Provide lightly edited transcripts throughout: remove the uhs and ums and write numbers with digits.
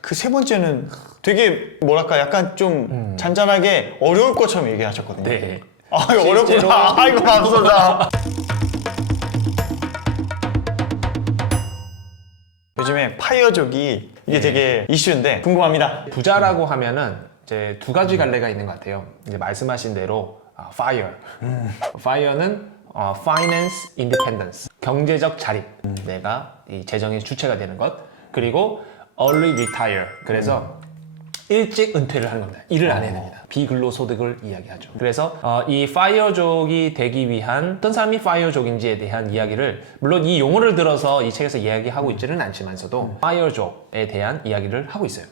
그 세 번째는 되게 뭐랄까 약간 좀 잔잔하게 어려울 것처럼 얘기하셨거든요. 네. 아, 이거 어렵구나. 아이고, 맙소사. 요즘에 파이어족이 이게 되게 이슈인데 궁금합니다. 부자라고 하면은 이제 두 가지 갈래가 있는 것 같아요. 이제 말씀하신 대로 fire. fire는 finance independence. 경제적 자립. 내가 이 재정의 주체가 되는 것. 그리고 early retire. 그래서 일찍 은퇴를 하는 겁니다. 일을 안 해야 됩니다. 비근로소득을 이야기하죠. 그래서 이 fire족이 되기 위한 어떤 사람이 fire족인지에 대한 이야기를 물론 이 용어를 들어서 이 책에서 이야기하고 있지는 않지만서도 fire족에 대한 이야기를 하고 있어요.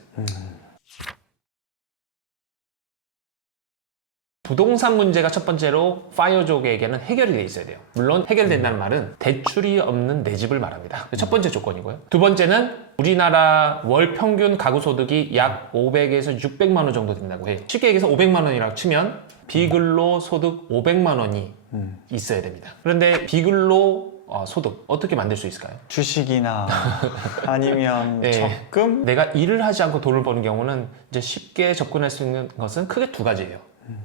부동산 문제가 첫 번째로 파이어족에게는 해결이 돼 있어야 돼요. 물론 해결된다는 말은 대출이 없는 내 집을 말합니다. 첫 번째 조건이고요. 두 번째는 우리나라 월 평균 가구 소득이 약 500에서 600만 원 정도 된다고 해요. 쉽게 얘기해서 500만 원이라고 치면 비근로 소득 500만 원이 있어야 됩니다. 그런데 비근로 소득 어떻게 만들 수 있을까요? 주식이나 아니면 네. 적금? 내가 일을 하지 않고 돈을 버는 경우는 이제 쉽게 접근할 수 있는 것은 크게 두 가지예요.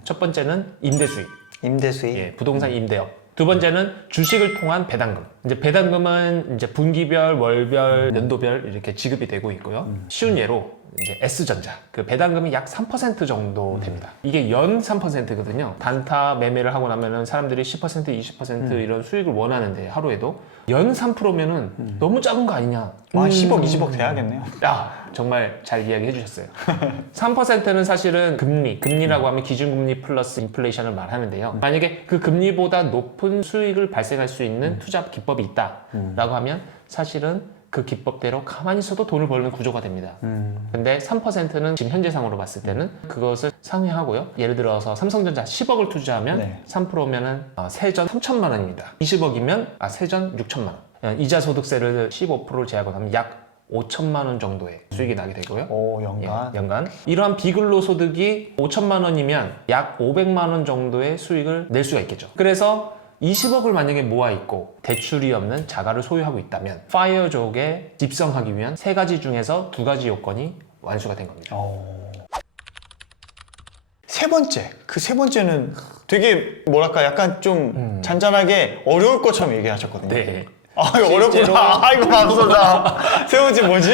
첫 번째는 임대 수익, 임대 수익? 예, 부동산 임대업. 두 번째는 주식을 통한 배당금. 이제 배당금은 이제 분기별, 월별, 연도별 이렇게 지급이 되고 있고요. 쉬운 예로 이제 S전자 그 배당금이 약 3% 정도 됩니다. 이게 연 3%거든요. 단타 매매를 하고 나면은 사람들이 10%, 20% 이런 수익을 원하는데 하루에도 연 3%면은 너무 작은 거 아니냐? 10억, 20억 돼야겠네요. 야, 정말 잘 이야기해 주셨어요. 3%는 사실은 금리라고 하면 기준금리 플러스 인플레이션을 말하는데요. 만약에 그 금리보다 높은 수익을 발생할 수 있는 투자 기법이 있다라고 하면 사실은 그 기법대로 가만히 있어도 돈을 버는 구조가 됩니다. 근데 3%는 지금 현재상으로 봤을 때는 그것을 상회하고요. 예를 들어서 삼성전자 10억을 투자하면 네. 3%면은 세전 3천만 원입니다. 20억이면 세전 6천만 원. 이자 소득세를 15%를 제하고나면 약 5천만 원 정도의 수익이 나게 되고요. 오, 연간? 예, 연간. 이러한 비근로 소득이 5천만 원이면 약 500만 원 정도의 수익을 낼 수가 있겠죠. 그래서 20억을 만약에 모아 있고 대출이 없는 자가를 소유하고 있다면 파이어족에 입성하기 위한 세 가지 중에서 두 가지 요건이 완수가 된 겁니다. 그 세 번째는 되게 뭐랄까 약간 좀 잔잔하게 어려울 것처럼 얘기하셨거든요. 네. 아, 이거 실제로- 어렵구나. 아이고, 맙소사. 세 번째 뭐지?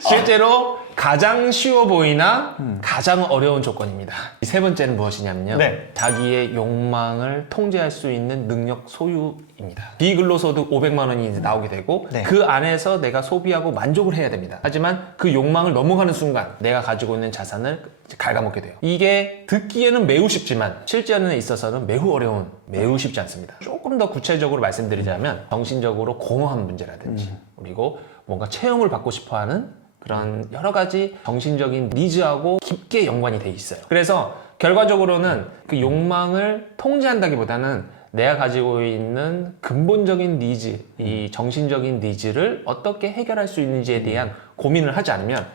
실제로 가장 쉬워 보이나 가장 어려운 조건입니다. 이 세 번째는 무엇이냐면요. 네. 자기의 욕망을 통제할 수 있는 능력 소유입니다. 비근로소득 500만 원이 이제 나오게 되고 네. 그 안에서 내가 소비하고 만족을 해야 됩니다. 하지만 그 욕망을 넘어가는 순간 내가 가지고 있는 자산을 갉아먹게 돼요. 이게 듣기에는 매우 쉽지만 실전에 있어서는 매우 어려운, 매우 쉽지 않습니다. 조금 더 구체적으로 말씀드리자면 정신적으로 공허한 문제라든지 그리고 뭔가 체험을 받고 싶어하는 그런 여러 가지 정신적인 니즈하고 깊게 연관이 돼 있어요. 그래서 결과적으로는 그 욕망을 통제한다기보다는 내가 가지고 있는 근본적인 니즈, 이 정신적인 니즈를 어떻게 해결할 수 있는지에 대한 고민을 하지 않으면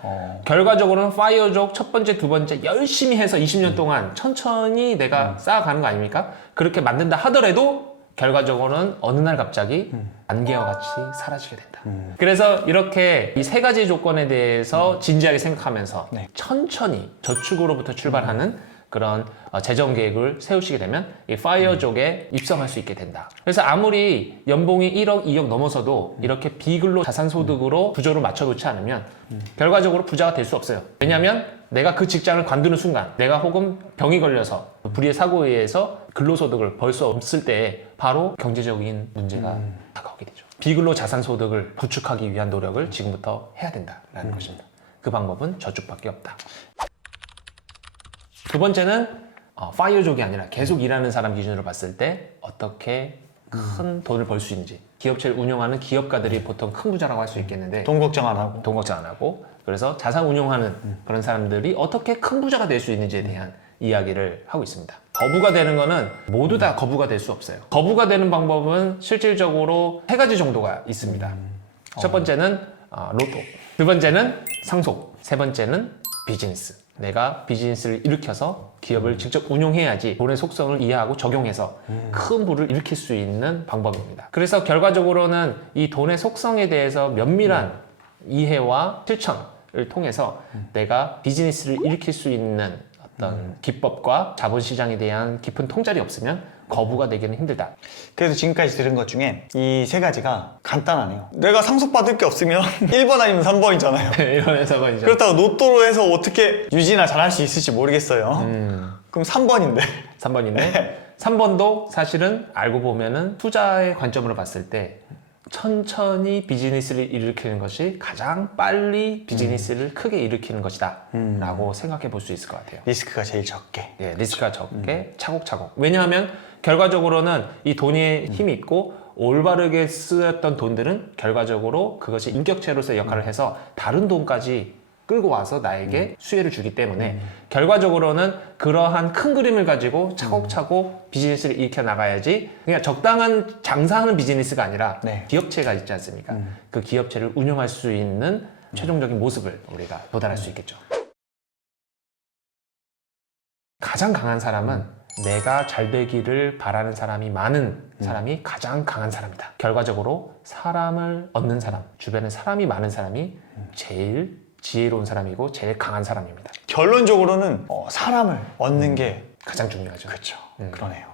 결과적으로는 파이어족 첫 번째, 두 번째 열심히 해서 20년 동안 천천히 내가 쌓아가는 거 아닙니까? 그렇게 만든다 하더라도 결과적으로는 어느 날 갑자기 안개와 같이 사라지게 된다. 그래서 이렇게 이 세 가지 조건에 대해서 진지하게 생각하면서 네. 천천히 저축으로부터 출발하는 그런 재정 계획을 세우시게 되면 이 파이어족에 입성할 수 있게 된다. 그래서 아무리 연봉이 1억, 2억 넘어서도 이렇게 비근로 자산 소득으로 구조를 맞춰놓지 않으면 결과적으로 부자가 될 수 없어요. 왜냐하면 내가 그 직장을 관두는 순간 내가 혹은 병이 걸려서 불의의 사고에 의해서 근로소득을 벌 수 없을 때 바로 경제적인 문제가 다가오게 되죠. 비근로 자산 소득을 구축하기 위한 노력을 지금부터 해야 된다라는 것입니다. 그 방법은 저축밖에 없다. 두 번째는 파이어족이 아니라 계속 일하는 사람 기준으로 봤을 때 어떻게 큰 돈을 벌 수 있는지. 기업체를 운영하는 기업가들이 보통 큰 부자라고 할 수 있겠는데 돈 걱정 안 하고. 돈 걱정 안 하고 그래서 자산 운용하는 그런 사람들이 어떻게 큰 부자가 될 수 있는지에 대한 이야기를 하고 있습니다. 거부가 되는 거는 모두 다 거부가 될 수 없어요. 거부가 되는 방법은 실질적으로 세 가지 정도가 있습니다. 첫 번째는 로또, 두 번째는 상속, 세 번째는 비즈니스. 내가 비즈니스를 일으켜서 기업을 직접 운용해야지 돈의 속성을 이해하고 적용해서 큰 부를 일으킬 수 있는 방법입니다. 그래서 결과적으로는 이 돈의 속성에 대해서 면밀한 이해와 실천, 통해서 내가 비즈니스를 일으킬 수 있는 어떤 기법과 자본시장에 대한 깊은 통찰이 없으면 거부가 되기는 힘들다. 그래서 지금까지 들은 것 중에 이 세 가지가 간단하네요. 내가 상속받을 게 없으면 1번 아니면 3번이잖아요. 이런 해석은이죠. 그렇다고 로또로 해서 어떻게 유지나 잘할 수 있을지 모르겠어요. 그럼 3번인데. 3번인데 3번도 사실은 알고 보면은 투자의 관점으로 봤을 때 천천히 비즈니스를 일으키는 것이 가장 빨리 비즈니스를 크게 일으키는 것이다 라고 생각해 볼 수 있을 것 같아요. 리스크가 제일 적게. 예, 리스크가 적게 차곡차곡. 왜냐하면 결과적으로는 이 돈에 힘이 있고 올바르게 쓰였던 돈들은 결과적으로 그것이 인격체로서의 역할을 해서 다른 돈까지 끌고 와서 나에게 수혜를 주기 때문에 결과적으로는 그러한 큰 그림을 가지고 차곡차곡 비즈니스를 일으켜 나가야지 그냥 적당한 장사하는 비즈니스가 아니라 네. 기업체가 있지 않습니까? 그 기업체를 운영할 수 있는 최종적인 모습을 우리가 도달할 수 있겠죠. 가장 강한 사람은 내가 잘 되기를 바라는 사람이 많은 사람이 가장 강한 사람이다. 결과적으로 사람을 얻는 사람, 주변에 사람이 많은 사람이 제일 지혜로운 사람이고 제일 강한 사람입니다. 결론적으로는 사람을 얻는 게 가장 중요하죠. 그렇죠. 그러네요.